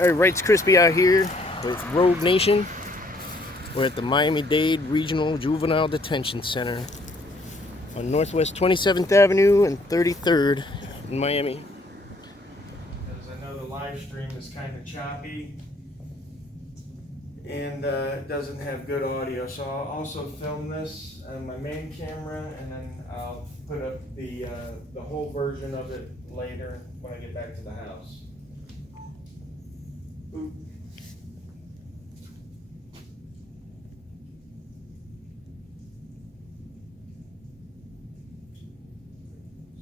Alright, Wright's Crispy out here with Rogue Nation. We're at the Miami-Dade Regional Juvenile Detention Center on Northwest 27th Avenue and 33rd in Miami. As I know, the live stream is kind of choppy and it doesn't have good audio, so I'll also film this on my main camera, and then I'll put up the whole version of it later when I get back to the house. Oop.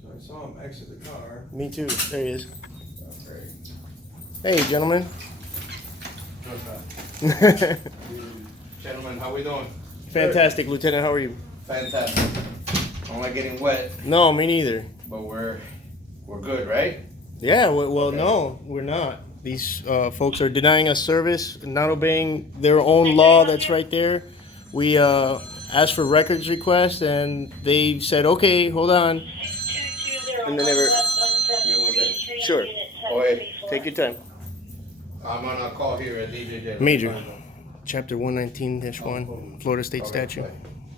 So I saw him exit the car. Me too. There he is. Oh, great. Hey, gentlemen. Gentlemen, how we doing? Fantastic, Lieutenant. How are you? Fantastic. I'm not getting wet. No, me neither. But we're good, right? Yeah. Well, okay. No, we're not. These folks are denying us service, not obeying their own law that's right there. We asked for records request, and they said, okay, hold on. And they never... Sure. Oh, hey. Take your time. I'm on a call here at DJ. Major. Chapter 119-1, Florida State statute.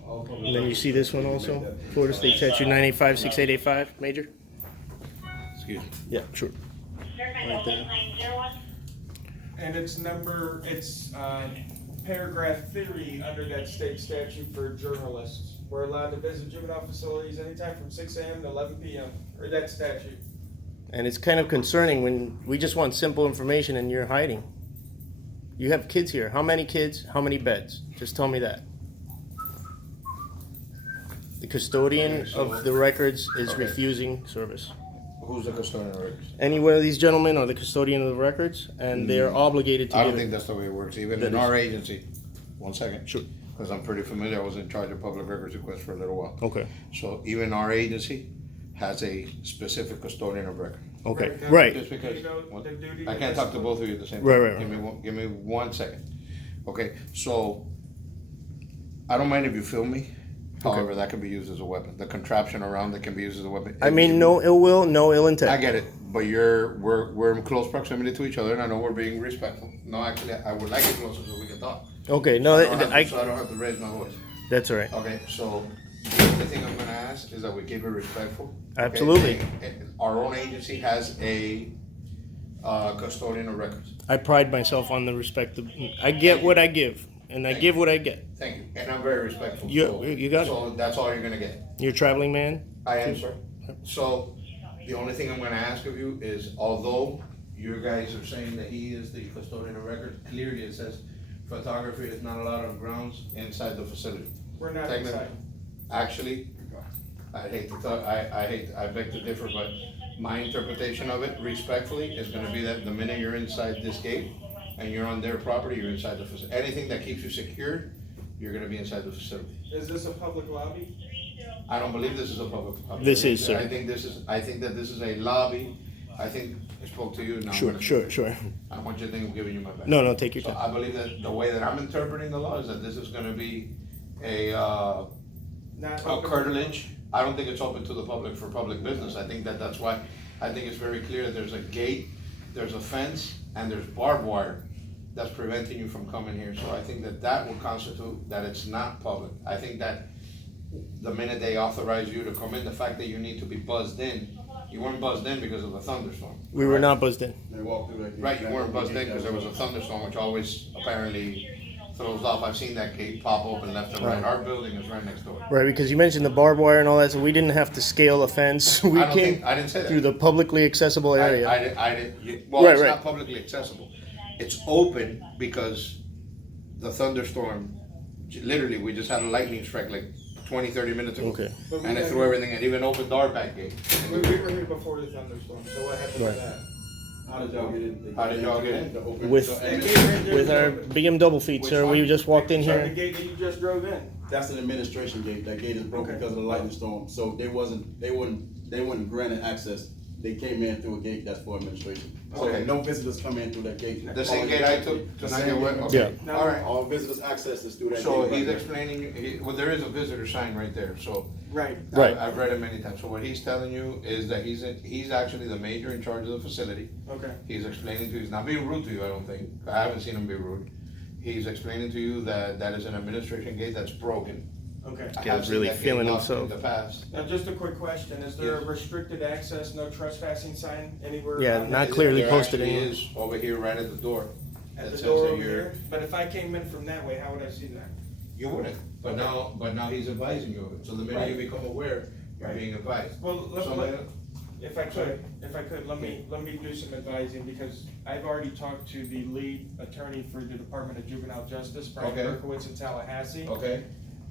And then you see this one also, Florida State statute 985-6885, Major? Excuse me. Yeah, sure. Right there. And it's paragraph 30 under that state statute for journalists. We're allowed to visit juvenile facilities anytime from 6 a.m. to 11 p.m. or that statute. And it's kind of concerning when we just want simple information and you're hiding. You have kids here. How many kids? How many beds? Just tell me that. The custodian of the records is refusing service. Who's the custodian of records? Any one of these gentlemen are the custodian of the records, and they are obligated to I give don't it. think that's the way it works, even in our agency. 1 second. Sure. Because I'm pretty familiar. I was in charge of public records requests for a little while. Okay. So even our agency has a specific custodian of record. Okay. Right. Just because You know, the duty I can't talk to both of you at the same time. Right. Give me 1 second. Okay, so I don't mind if you film me. However, that can be used as a weapon. The contraption around that can be used as a weapon. I mean, no ill will, no ill intent. I get it, but we're in close proximity to each other, and I know we're being respectful. No, actually, I would like it closer so we can talk. Okay. No, So I don't have to raise my voice. That's all right. Okay, so the only thing I'm gonna ask is that we keep it respectful. Okay? Absolutely. And our own agency has a custodian of records. I pride myself on the respect of. I get what I give, and I give what I get. Thank you, and I'm very respectful. You got it. So that's all you're gonna get. You're a traveling man. I am, sir. So the only thing I'm gonna ask of you is, although you guys are saying that he is the custodian of records, clearly it says photography is not allowed on grounds inside the facility. We're not Technically, inside. actually, I hate to talk, I beg to differ, but my interpretation of it, respectfully, is gonna be that the minute you're inside this gate and you're on their property, you're inside the facility. Anything that keeps you secure, you're gonna be inside the facility. Is this a public lobby? I don't believe this is a public. This is, sir. I think that this is a lobby. I think I spoke to you now. Sure. I want you to think I'm giving you my back. No, take your So time. I believe that the way that I'm interpreting the law is that this is gonna be a curtilage. I don't think it's open to the public for public business. I think that's why, I think it's very clear that there's a gate, there's a fence, and there's barbed wire that's preventing you from coming here. So I think that will constitute that it's not public. I think that the minute they authorize you to come in, the fact that you need to be buzzed in, you weren't buzzed in because of a thunderstorm. We were not buzzed in. They walked through that gate. Right, you weren't buzzed in because there was a thunderstorm, which always apparently throws off. I've seen that gate pop open left and right. Our building is right next door. Right, because you mentioned the barbed wire and all that, so we didn't have to scale a fence. We I came didn't say that. through the publicly accessible area. It's not publicly accessible. It's open because the thunderstorm, literally, we just had a lightning strike like 20, 30 minutes ago. Okay. And it threw everything and even opened our back gate. We were here before the thunderstorm, so what happened Right. with that? How did y'all get in? How did y'all get in? To open- With- so- That gate right there With is our open. BMW feet, Which sir. one? We just walked in Sorry, the here. gate that you just drove in. That's an administration gate. That gate is broken Okay. because of the lightning storm. So they wouldn't grant access. They came in through a gate that's for administration. So Okay. no visitors come in through that gate. The same gate I took The tonight, same went, gate. okay, Yeah. all right. All visitors access is through that gate. So right he's there. explaining, well, there is a visitor sign right there, so. Right. Right. I've read it many times, so what he's telling you is that he's actually the major in charge of the facility. Okay. He's explaining to you, he's not being rude to you, I don't think, I haven't seen him be rude. He's explaining to you that that is an administration gate that's broken. Okay. I He have was seen really that gate feeling locked himself. In the past. Now, just a quick question, is there a Yes. restricted access, no trespassing sign anywhere? Yeah, on not that- clearly There posted actually anywhere. is over here right at the door. At that the says door that over you're- here? But if I came in from that way, how would I see that? You wouldn't, but now he's advising you of it, so the minute you Right. become aware, you're Right. being advised. Well, So if I could, let me do some advising, because I've already talked to the lead attorney for the Department of Juvenile Justice, Brian Okay. Berkowitz in Tallahassee. Okay,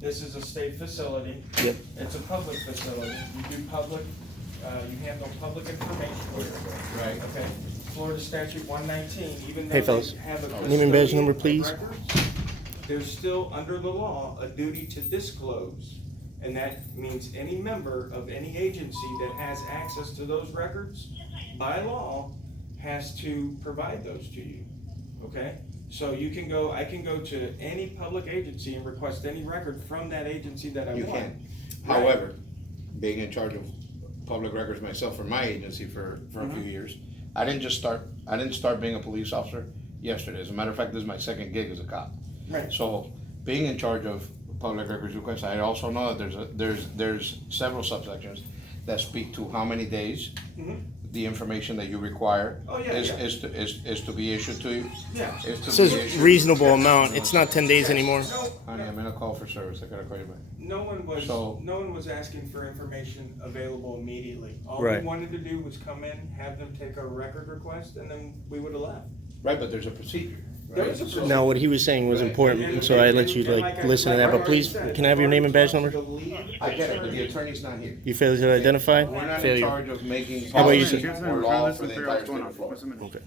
This is a state facility. Yep. It's a public facility. You do public, you handle public information here. right. Okay, Florida statute 119, even Hey, though fellas. they have a Name and badge custodian number, of please. records, there's still, under the law, a duty to disclose. And that means any member of any agency that has access to those records, by law, has to provide those to you, okay? So you can go, I can go to any public agency and request any record from that agency that I You want. can. Right. However, being in charge of public records myself for my agency for a few years, I didn't start being a police officer yesterday. As a matter of fact, this is my second gig as a cop. Right. So, being in charge of public records requests, I also know that there's several subsections that speak to how many days Mhm. the information that you require Oh, yeah, is, yeah. is to be issued to you. Yeah. Is to It says be issued. reasonable amount, it's not 10 days anymore. No, Honey, I'm in a call for service, I gotta call you back. no one was, So- no one was asking for information available immediately. All Right. we wanted to do was come in, have them take our record request, and then we would have left. Right, but there's a procedure, There right? is a procedure. Now, what he was saying was Right. important, so I let you like listen to that, but please, can I have your name and badge number? I get it, but the attorney's not here. You failed to identify? We're not in Failure. charge of making How about you, policy sir? or law for the entire state of Florida. Okay.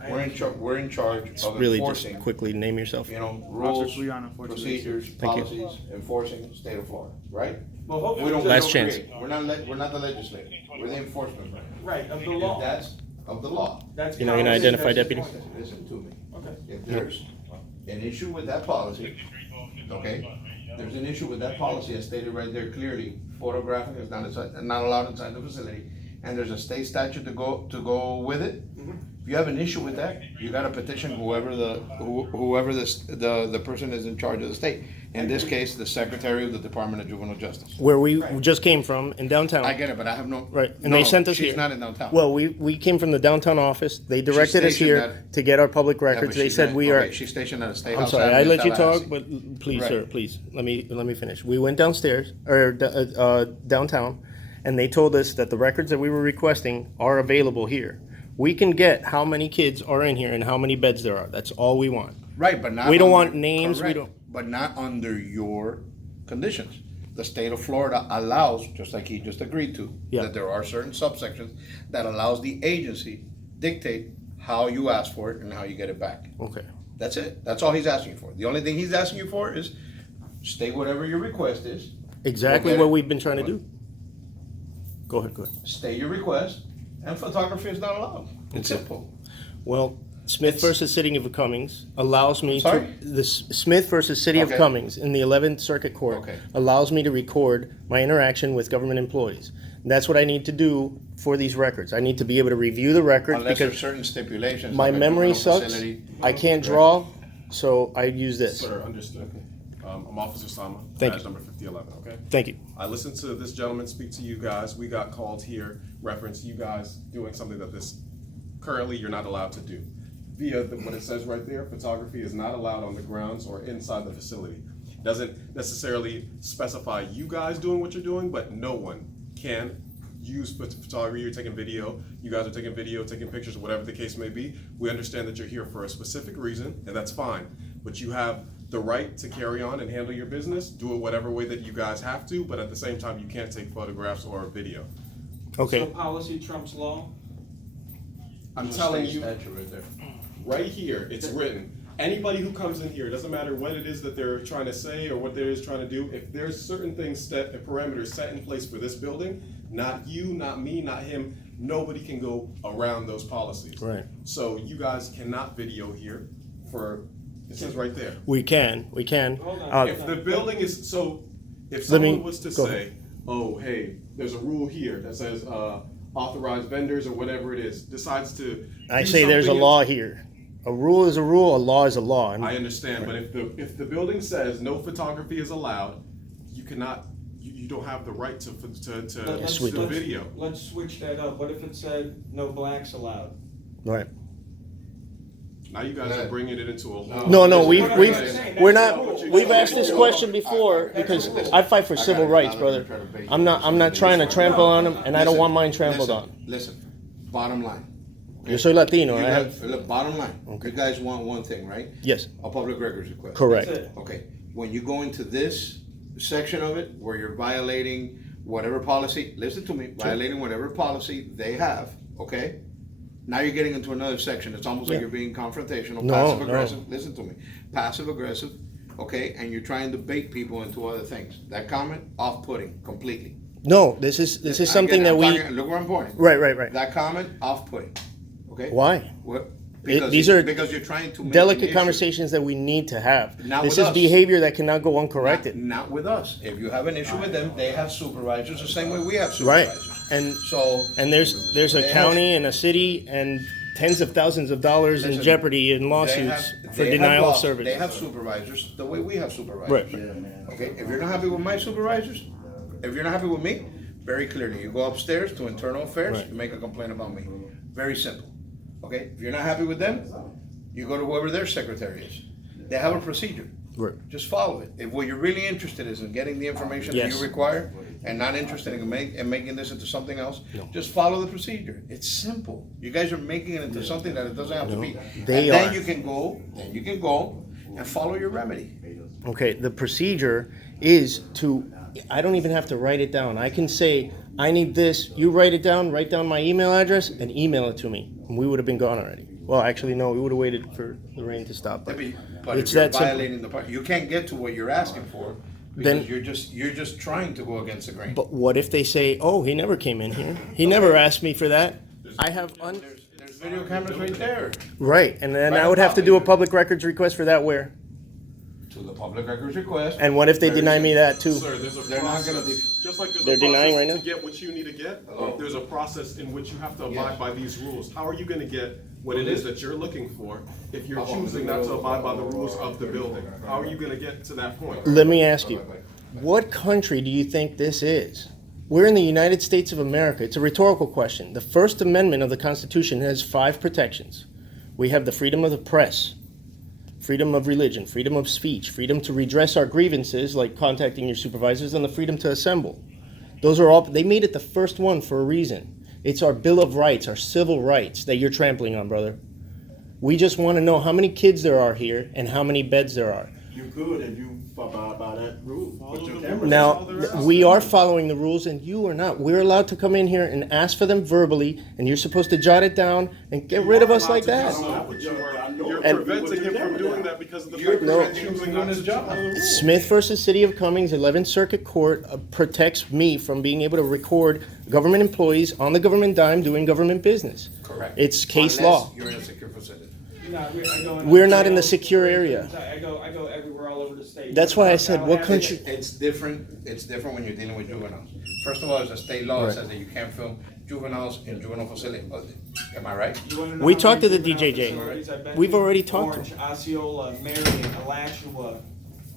We're in charge of Really just enforcing, quickly name yourself. you know, rules, Officer Leon, unfortunately. procedures, Thank you. policies, enforcing state of Florida, right? Well, We hopefully, don't, Last we don't chance. create. We're not the legislature, we're the enforcement branch. right, of the If law. that's of the law. That's You're not gonna policy, identify that's- deputy? Listen to me. Okay. If there's an issue with that policy, okay? There's an issue with that policy as stated right there clearly, photographing is not allowed inside the facility. And there's a state statute to go with it. Mhm. If you have an issue with that, you gotta petition whoever the person is in charge of the state. In this case, the Secretary of the Department of Juvenile Justice. Where we just came from, in downtown. I get it, but I have no. Right, and no, they sent us here. She's not in downtown. Well, we came from the downtown office, they directed us stationed here at- to get our public Yeah, but records, they she's said not- we are. okay, she's stationed at a state I'm house. sorry, Avenue I in let you talk, Tallahassee. but please, Right. sir, please, let me finish. We went downstairs, or downtown, and they told us that the records that we were requesting are available here. We can get how many kids are in here and how many beds there are, that's all we want. Right, but not. We don't under- want names, we correct, don't- But not under your conditions. The state of Florida allows, just like he just agreed to, Yeah. that there are certain subsections that allows the agency dictate how you ask for it and how you get it back. Okay, That's it. That's all he's asking for. The only thing he's asking you for is state whatever your request is. exactly Okay. what we've been trying to do. Go ahead. State your request, and photography is not allowed. It's simple. Well, Smith versus City of Cummings allows me to, Sorry? Smith versus City of Okay. Cummings in the 11th Circuit Court Okay. allows me to record my interaction with government employees. And that's what I need to do for these records. I need to be able to review the records Unless there's because certain stipulations. my like a memory juvenile sucks. facility. I can't draw, so I use this. Sir, understood. I'm Officer Sama, Thank badge you. number 5011, okay? Thank you. I listened to this gentleman speak to you guys. We got called here, reference you guys doing something that currently you're not allowed to do. Via what it says right there, photography is not allowed on the grounds or inside the facility. Doesn't necessarily specify you guys doing what you're doing, but no one can use photography. You're taking video, you guys are taking video, taking pictures, whatever the case may be. We understand that you're here for a specific reason, and that's fine. But you have the right to carry on and handle your business, do it whatever way that you guys have to, but at the same time, you can't take photographs or video. So Okay. policy trumps law? I'm There's a telling state you, statute right there. right here, it's written, Anybody who comes in here, it doesn't matter what it is that they're trying to say or what they're trying to do, if there's certain things set, parameters set in place for this building, not you, not me, not him, nobody can go around those policies. Right. So you guys cannot video here for, it says right there. We can. Hold on. If the building is, so if Let me- someone was to go say, ahead. oh, hey, there's a rule here that says, authorized vendors or whatever it is, decides to. I do say there's a something law here. A rule is a rule, a law is a law. I understand, but if the building says no photography is allowed, you cannot, you don't have the right to Let's- we do. the video. Let's switch that up. What if it said no blacks allowed? Right. Now you guys are bringing it into a whole. No, That's what I'm saying. we're That's not, the rule. we've asked this question before because I fight for civil rights, brother. I'm not trying to trample on them and I don't want mine trampled on. Listen, bottom line. Yo soy Latino, You I guys, have, look, bottom line, Okay. you guys want one thing, right? yes, A public records request. correct. That's it. Okay, when you go into this section of it, where you're violating whatever policy, listen to me, violating whatever policy they have, okay? Now you're getting into another section, it's almost like Yeah. you're being confrontational, No, passive no. aggressive, listen to me, passive aggressive, okay? And you're trying to bait people into other things. That comment, off-putting, completely. No, this is something that I'm we, talking- Look where I'm pointing. right. That comment, off-putting, okay? Why? What? These are because you're trying to make an Delicate issue. conversations that we need to have. Not This with is us. behavior that cannot go uncorrected. Not with us. If you have an issue with them, they have supervisors the same way we have Right. supervisors. And So. there's a they have- county and a city and tens of thousands of dollars in Listen, jeopardy in they lawsuits have- for they have denial of laws. service. They have supervisors the way we have supervisors. Right. Okay, if you're not happy with my supervisors, if you're not happy with me, very clearly, you go upstairs to internal affairs, Right. you make a complaint about me. Very simple. Okay, if you're not happy with them, you go to whoever their secretary is. They have a procedure. Right. Just follow it. If what you're really interested is in getting the information that Yes. you require and not interested in making this into something else, No. just follow the procedure. It's simple. You guys are making it into something that it doesn't have to be. they And then are. you can go and follow your remedy. Okay, the procedure is to, I don't even have to write it down. I can say, I need this, you write down my email address and email it to me. And we would have been gone already. Well, actually, no, we would have waited for the rain to stop. But But it's if you're that simple. violating the part, you can't get to what you're asking for Then- because you're just trying to go against the grain. But what if they say, oh, he never came in here. He never asked me for that. I have There's video cameras right there. right, and then Right I would on have to top do a of you. public records request for that where? To the public records request. And what if they deny me that too? Sir, there's a They're not gonna process, just like there's They're a denying right process now? to get what you need to get, Hello? there's a process in which you have to Yes. abide by these rules. How are you gonna get what it is that you're looking for if you're choosing not to abide by the rules of the building? How are you gonna get to that point? Let me ask you, what country do you think this is? We're in the United States of America. It's a rhetorical question. The First Amendment of the Constitution has 5 protections. We have the freedom of the press, freedom of religion, freedom of speech, freedom to redress our grievances, like contacting your supervisors, and the freedom to assemble. Those are all, they made it the first one for a reason. It's our Bill of Rights, our civil rights that you're trampling on, brother. We just want to know how many kids there are here and how many beds there are. You could if you abide by that rule. Put your cameras Now, on. we are following the rules and you are not. We're allowed to come in here and ask for them verbally and you're supposed to jot it down and get rid of us like that. You're And- preventing him from doing that because of the You're fact that preventing you're him choosing from not doing to his job. follow the rules. Smith versus City of Cummings, 11th Circuit Court protects me from being able to record government employees on the government dime doing government business. Correct. It's case Unless law. you're in a secure facility. No, I go We're not in the secure area. I go everywhere all over the state. That's why I said, what Tallahassee. country- It's different when you're dealing with juveniles. First of all, there's a state law that Right. says that you can't film juveniles in juvenile facility. Am I right? You wanna know We how talked to many the juvenile DJJ. facilities I've been We've to? already talked to Orange, Osceola, Marion, Alachua.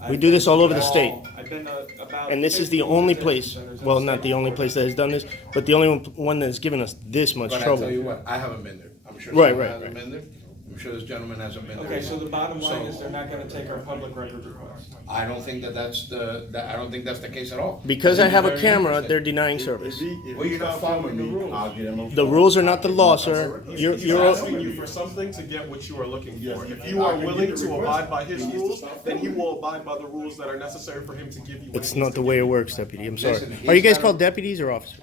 We do this all over the state. I've been to about And this is the 50 only detention place, centers in well, the not state. the only place that has done this, but the only one that has given us this much But I tell you trouble. what, I haven't been there. I'm sure Right, someone right, hasn't right. been there. I'm sure this gentleman hasn't been there. Okay, so the bottom line So- is they're not gonna take our public records request. I don't think that's the case at all. Because I have a Very camera, interesting. they're denying service. Well, you're not following the rules. I'll get him on The phone. rules are not the law, sir. You're, He's you're, asking you for something to get what you are looking for. If you are willing to abide by his rules, then he will abide by the rules that are necessary for him to give you what it's he needs not the to way give it you. works, deputy. I'm sorry. Listen, Are you he's guys got a- called deputies or officers?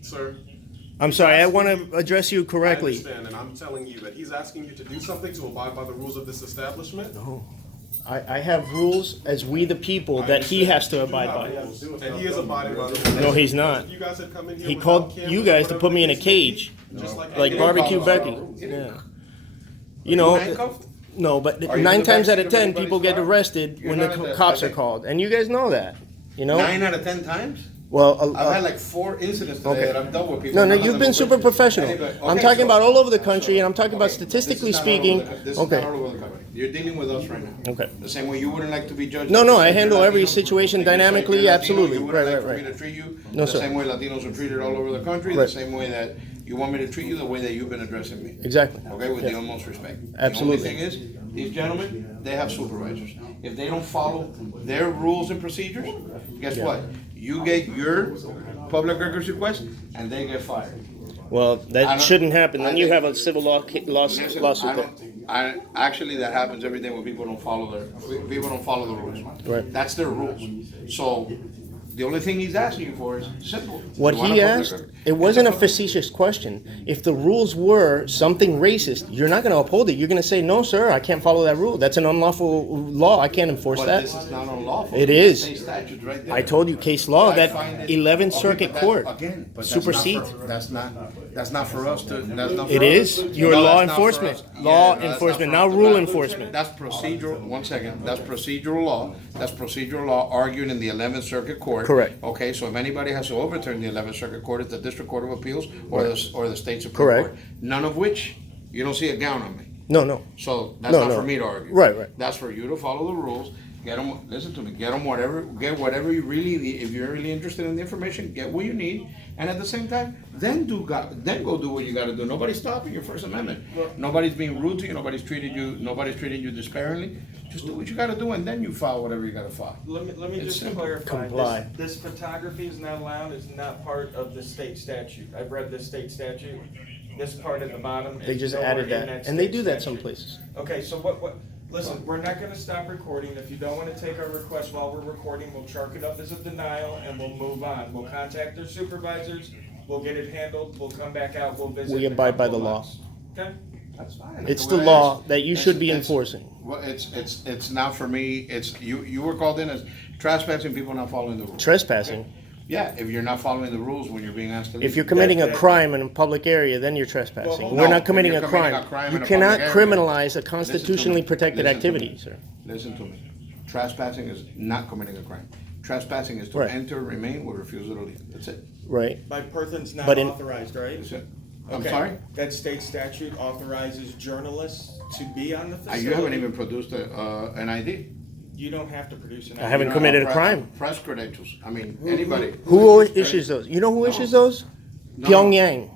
Sir, I'm sorry, I want to address you I correctly. understand, and I'm telling you that he's asking you to do something to abide by the rules of this establishment. I have rules as we the people that he has to abide by. And he is abiding by the rules. No, he's not. You guys had come in here. He without called cameras you or guys to whatever put me in a the case may be, cage, just like like any barbecue other Becky. rules. Yeah. You know, handcuffed? no, but Are you 9 in the times out backseat of of 10, anybody's people get car? arrested You're when not the at the- cops I are think- called, and you guys know that. You know. 9 out of 10 times? Well, I've had like 4 incidents today Okay. that I've dealt with people. no, None of you've them been were super victims. professional. Anyway, I'm okay, talking so- about all over the country, and I'm talking about okay, statistically this is not all speaking. over the- This is Okay. not all over the country. You're dealing with us right now. Okay. The same way you wouldn't like to be judged. No, like no, you I said, handle you're every Latino, situation like you said, dynamically, you're Latino, absolutely. You wouldn't Right, like right, for me right. to treat you No, the sir. same way Latinos are treated all over the country, Right. the same way that you want me to treat you the way that you've been addressing me. Exactly. Okay, with Yeah. the utmost respect. Absolutely. The only thing is, these gentlemen, they have supervisors. If they don't follow their rules and procedures, guess what? You get your public records request, and they get fired. Well, I that don't- shouldn't happen. Then I you think- have a civil Listen, lawsuit I there. don't, actually, that happens every day when people don't follow people don't follow the rules. Right. That's their rules. So, the only thing he's asking you for is simple. What You want he a public asked, record? it wasn't a It's public- facetious question. If the rules were something racist, you're not going to uphold it. You're going to say, no, sir, I can't follow that rule. That's an unlawful law. I can't enforce But that. this is not unlawful. It There's is. state statutes right there. I told you, case law, I that find it- 11th okay, Circuit but Court again, but supersedes. That's not for us to, that's not for It us. is. Your No, law that's not for enforcement. us. Law that's not enforcement, for now us to rule do. enforcement. That's procedural, one second, that's procedural law. That's procedural law argued in the 11th Circuit Court. Correct. Okay, so if anybody has to overturn the 11th Circuit Court, it's the District Court of Appeals or the State Supreme Correct. Court. None of which, you don't see a gown on me. No, no. So that's No, not no. for me to argue. Right, right. That's for you to follow the rules. Get them. Listen to me. Get whatever you really. If you're really interested in the information, get what you need, and at the same time, then go do what you got to do. Nobody's stopping your First Amendment. Nobody's being rude to you. Nobody's treating you disparagingly. Just do what you got to do, and then you file whatever you got to file. Let me It's just simple. clarify, Comply. this photography is not allowed, is not part of the state statute. I've read the state statute, this part at the bottom. They is just nowhere added in that. And they state do that some statute. places. Okay, so listen, we're not gonna stop recording. If you don't wanna take our request while we're recording, we'll chalk it up as a denial and we'll move on. We'll contact their supervisors, we'll get it handled, we'll come back out, we'll visit. We in a abide by couple the of law. months. Okay? That's fine. It's way the I law asked. that you It's- should be it's- enforcing. Well, it's not for me. It's you were called in as trespassing, people not following the rules. Trespassing. Yeah, if you're not following the rules when you're being asked to leave. If you're committing a that- crime in a public area, then you're trespassing. Well, We're no, not committing if a you're committing crime. a crime You in a cannot public area- criminalize a Listen to constitutionally me. protected Listen to activity, me. sir. Listen to me. Trespassing is not committing a crime. Trespassing is to Right. enter, remain with refusal to leave. That's it. Right. By persons not But in- authorized, right? That's it. I'm Okay. sorry? That state statute authorizes journalists to be on the facility. You haven't even produced an ID. You don't have to produce an I haven't You don't committed have a crime. Press credentials. I mean, anybody. Who issues those? You know who No. issues those? No. Pyongyang.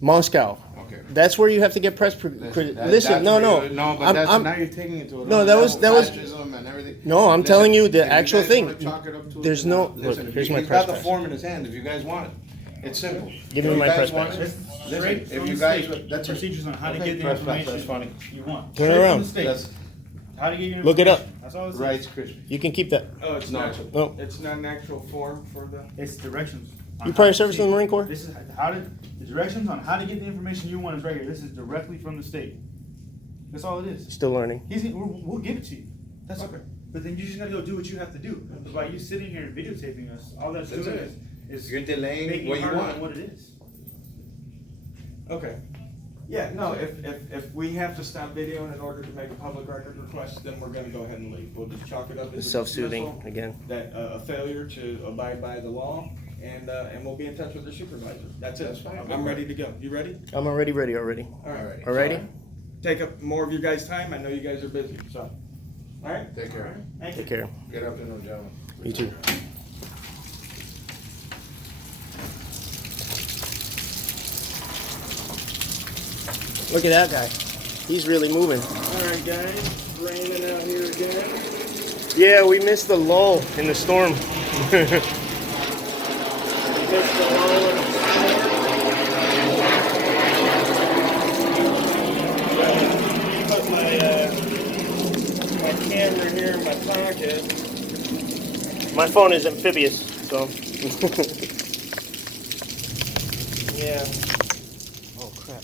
Moscow. Okay. That's where you have to get press. Listen, no. No, but I'm- now you're taking it to another No, that was- level, that was- fascism and everything. No, I'm Listen, telling you the if actual guys thing. wanna chalk it up to There's it, no- listen, look, here's my he's press got the pass. form in his hand, if you guys want it. It's simple. Give If me you my guys press want pass. it, listen, Straight if from you the guys. state, That's procedures on how to okay, get the press pass, information that's funny. you want. Turn Straight around. From the state. That's How to get your Look it up. information. That's all it says. Rice Krispies. You can keep that. Oh, it's No. not, No. it's not an actual form for the, It's directions. on You how prior to service in the proceed. Marine Corps? This is how to, the directions on how to get the information you want is right here. This is directly from the state. That's all it is. Still learning. We'll give it to you. That's okay. But then you just gotta go do what you have to do. Because by you sitting here and videotaping us, all that's That's doing it. is You're delaying making what it you harder want. than what it is. okay. Yeah, no, if we have to stop videoing in order to make a public record request, then we're gonna go ahead and leave. We'll just chalk it up as a Self-soothing dismissal, again. that, a failure to abide by the law, and we'll be in touch with the supervisor. That's it. That's fine. I'm ready to go. You ready? I'm already ready already. All right. Alrighty? Take up more of your guys' time. I know you guys are busy, so. All right? Take care. Thank you. Take care. Good afternoon, gentlemen. You too. Look at that guy. He's really moving. All right, guys, raining out here again. Yeah, we missed the lull in the storm. Missed the lull in the storm. Put my camera here in my pocket. My phone is amphibious, so. Yeah. Oh crap.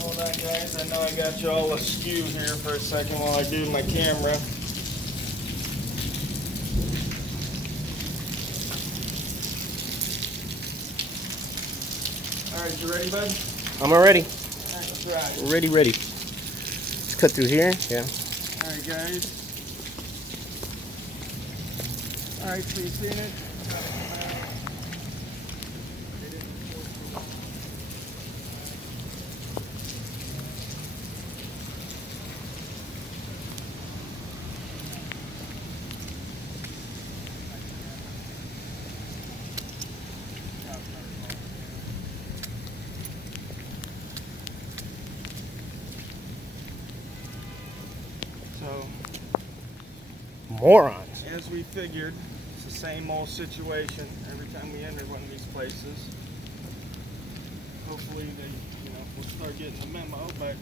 Hold on, guys. I know I got you all askew here for a second while I do my camera. All right, you ready, bud? I'm already. All right, let's ride. Ready, ready. Let's cut through here. Yeah. All right, guys. All right, so you seen it? So, Morons. as we figured, it's the same old situation every time we enter one of these places. Hopefully we'll start getting the memo, but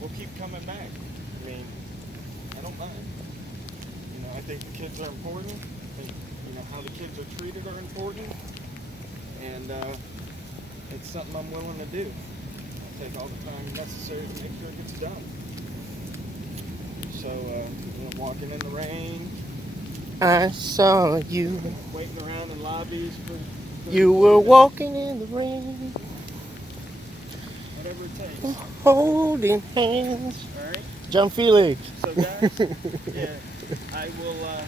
we'll keep coming back. I mean, I don't mind. I think the kids are important. I think, how the kids are treated are important. And it's something I'm willing to do. I'll take all the time necessary to make sure it gets done. So, walking in the rain, I saw you. waiting around in lobbies for You were walking in the rain, whatever it takes. holding hands. All right. John Felix. So guys, yeah, I will. I'm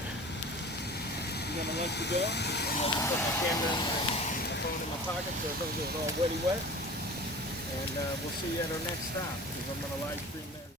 gonna let you go. I'm gonna put my camera and my phone in my pocket so it don't get all wetty wet. And we'll see you at our next stop because I'm gonna live stream there.